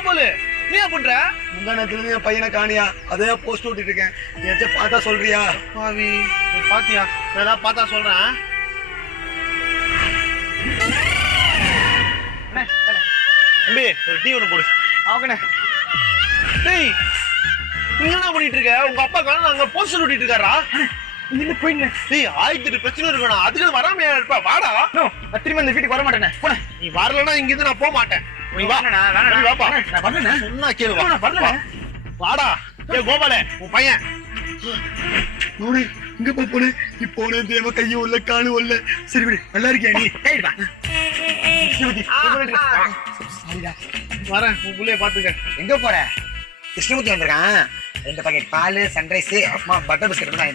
கோபாலு நீ என்ன பண்ற? முந்தா நேரத்துல என் பையனை காணியா, அதே போஸ்ட் ஓட்டிட்டு இருக்கேன். ஏதாச்சும் பார்த்தா சொல்றியா? பாவி பாத்தியா, நான் ஏதாவது பார்த்தா சொல்றேன். தம்பி ஒரு டீ ஒன்று போடு. ஓகேண்ணே. டேய் நீ என்ன பண்ணிட்டு இருக்க? உங்க அப்பா காண அங்க போஸ்டர் ஓட்டிட்டு இருக்காரா? இங்க போயிடுண்ணே. டேய் 1008 பிரச்சனை இருக்கணும், அதுக்கு வராம இருப்பா. வாடா. நான் திரும்ப இந்த வீட்டுக்கு வர மாட்டேண்ணே. போனே. நீ வரலன்னா இங்க இருந்து நான் போக மாட்டேன். நீ வா. நீ வாப்பா. நான் வரலண்ணே. சொன்னா கேளு வா. நான் வரலண்ணே. வாடா. ஏய் கோபாலே உன் பையன். நோனே இங்க போனே, நீ போனே தேவ கையும் உள்ள காலும் உள்ள. சரி விடு, நல்லா இருக்கியா நீ? கைடுப்பா. வரேன், உன் புள்ளைய பாத்துக்க. எங்க போற? கிருஷ்ணமூர்த்தி வந்திருக்கான். 2 பாக்கெட் பால், சன்ரைஸ், அப்புறமா பட்டர் பிஸ்கட் தான்.